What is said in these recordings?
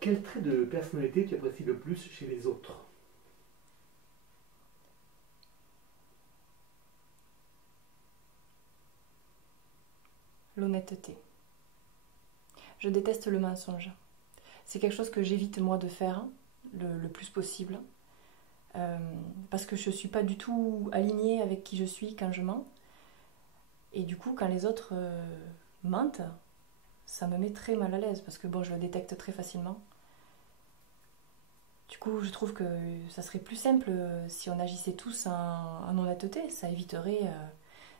Quel trait de personnalité tu apprécies le plus chez les autres? L'honnêteté. Je déteste le mensonge. C'est quelque chose que j'évite moi de faire le plus possible. Parce que je ne suis pas du tout alignée avec qui je suis quand je mens. Et du coup, quand les autres mentent, ça me met très mal à l'aise parce que bon, je le détecte très facilement. Du coup, je trouve que ça serait plus simple si on agissait tous en honnêteté. Ça éviterait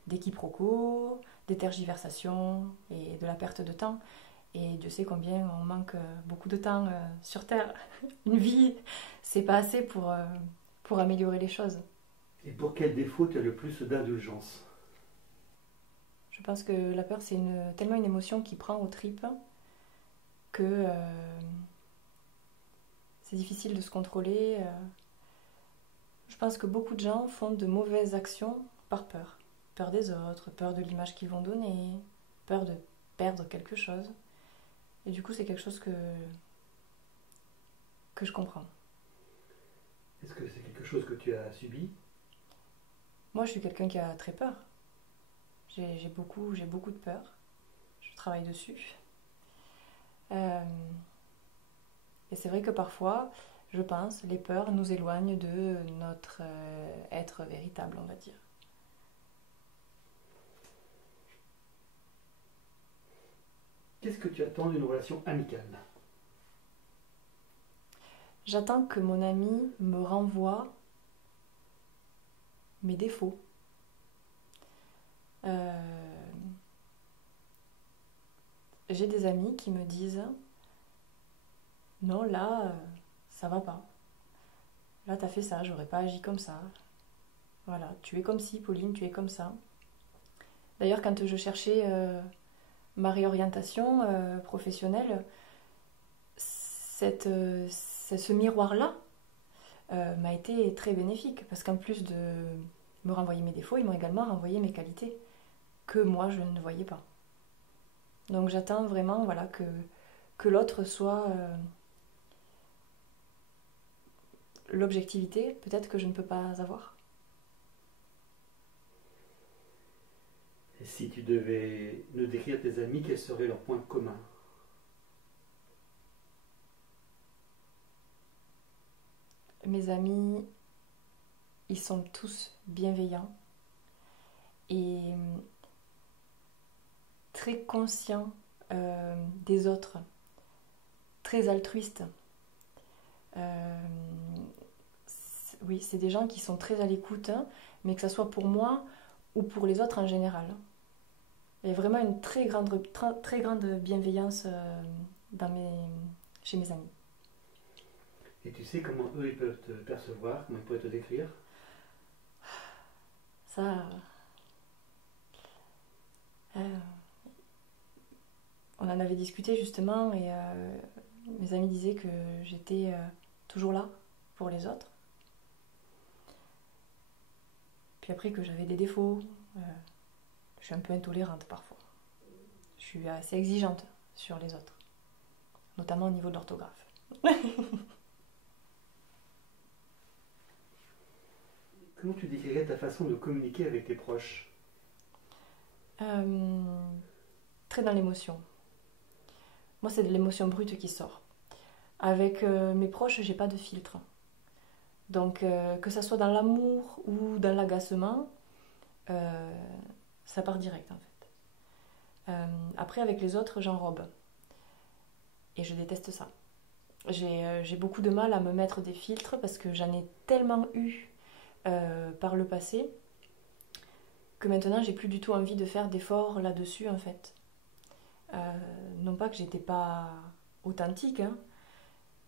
des quiproquos, des tergiversations et de la perte de temps. Et Dieu sait combien on manque beaucoup de temps sur Terre. Une vie, c'est pas assez pour améliorer les choses. Et pour quel défaut tu as le plus d'indulgence? Je pense que la peur, c'est tellement une émotion qui prend aux tripes que c'est difficile de se contrôler. Je pense que beaucoup de gens font de mauvaises actions par peur. Peur des autres, peur de l'image qu'ils vont donner, peur de perdre quelque chose. Et du coup, c'est quelque chose que je comprends. Est-ce que c'est quelque chose que tu as subi? Moi, je suis quelqu'un qui a très peur. J'ai beaucoup de peur. Je travaille dessus. Et c'est vrai que parfois, je pense, les peurs nous éloignent de notre être véritable, on va dire. Qu'est-ce que tu attends d'une relation amicale? J'attends que mon ami me renvoie mes défauts. J'ai des amis qui me disent non, là, ça va pas. Là, t'as fait ça, j'aurais pas agi comme ça. Voilà, tu es comme ci, Pauline, tu es comme ça. D'ailleurs, quand je cherchais ma réorientation professionnelle, ce miroir-là m'a été très bénéfique. Parce qu'en plus de me renvoyer mes défauts, ils m'ont également renvoyé mes qualités que moi, je ne voyais pas. Donc j'attends vraiment voilà, que l'autre soit l'objectivité, peut-être que je ne peux pas avoir. Et si tu devais nous décrire tes amis, quels seraient leurs points communs? Mes amis, ils sont tous bienveillants et très conscients des autres, très altruistes. Oui, c'est des gens qui sont très à l'écoute, hein, mais que ce soit pour moi ou pour les autres en général. Il y a vraiment une très grande bienveillance chez mes amis. Et tu sais comment eux ils peuvent te percevoir, comment ils peuvent te décrire? Ça, on en avait discuté justement et mes amis disaient que j'étais toujours là pour les autres. Puis après que j'avais des défauts, je suis un peu intolérante parfois. Je suis assez exigeante sur les autres, notamment au niveau de l'orthographe. Comment tu décrirais ta façon de communiquer avec tes proches? Très dans l'émotion. Moi, c'est de l'émotion brute qui sort. Avec mes proches, j'ai pas de filtre. Donc, que ça soit dans l'amour ou dans l'agacement, ça part direct en fait. Après, avec les autres, j'enrobe. Et je déteste ça. J'ai beaucoup de mal à me mettre des filtres parce que j'en ai tellement eu par le passé que maintenant j'ai plus du tout envie de faire d'efforts là-dessus en fait. Non pas que j'étais pas authentique, hein,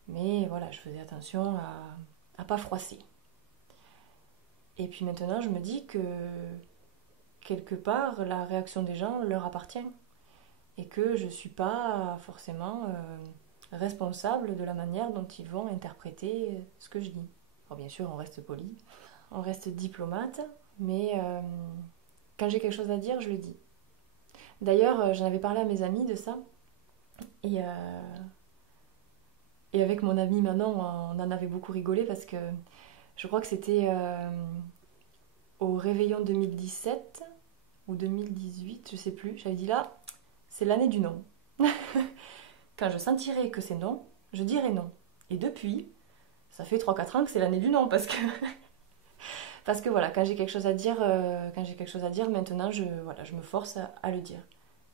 mais voilà, je faisais attention à pas froisser. Et puis maintenant je me dis que quelque part la réaction des gens leur appartient et que je suis pas forcément responsable de la manière dont ils vont interpréter ce que je dis. Alors bien sûr on reste poli, on reste diplomate, mais quand j'ai quelque chose à dire, je le dis. D'ailleurs, j'en avais parlé à mes amis de ça, et Et avec mon ami Manon, on en avait beaucoup rigolé parce que je crois que c'était au réveillon 2017 ou 2018, je sais plus. J'avais dit là, c'est l'année du non. Quand je sentirai que c'est non, je dirai non. Et depuis, ça fait 3-4 ans que c'est l'année du non parce que parce que voilà, quand j'ai quelque chose à dire, maintenant voilà, je me force à le dire.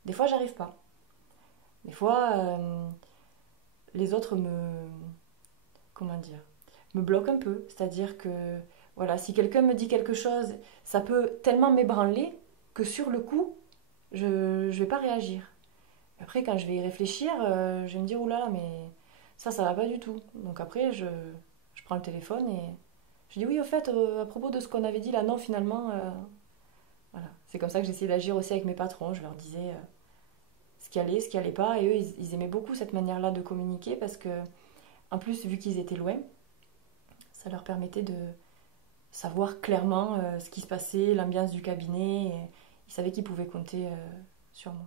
Des fois, j'arrive pas. Des fois, les autres comment dire, me bloquent un peu. C'est-à-dire que voilà, si quelqu'un me dit quelque chose, ça peut tellement m'ébranler que sur le coup, je ne vais pas réagir. Après, quand je vais y réfléchir, je vais me dire, oulala, mais ça va pas du tout. Donc après, je prends le téléphone et je dis, oui, au fait, à propos de ce qu'on avait dit là, non, finalement, voilà. C'est comme ça que j'essayais d'agir aussi avec mes patrons. Je leur disais ce qui allait pas. Et eux, ils aimaient beaucoup cette manière-là de communiquer parce que, en plus, vu qu'ils étaient loin, ça leur permettait de savoir clairement ce qui se passait, l'ambiance du cabinet. Et ils savaient qu'ils pouvaient compter sur moi.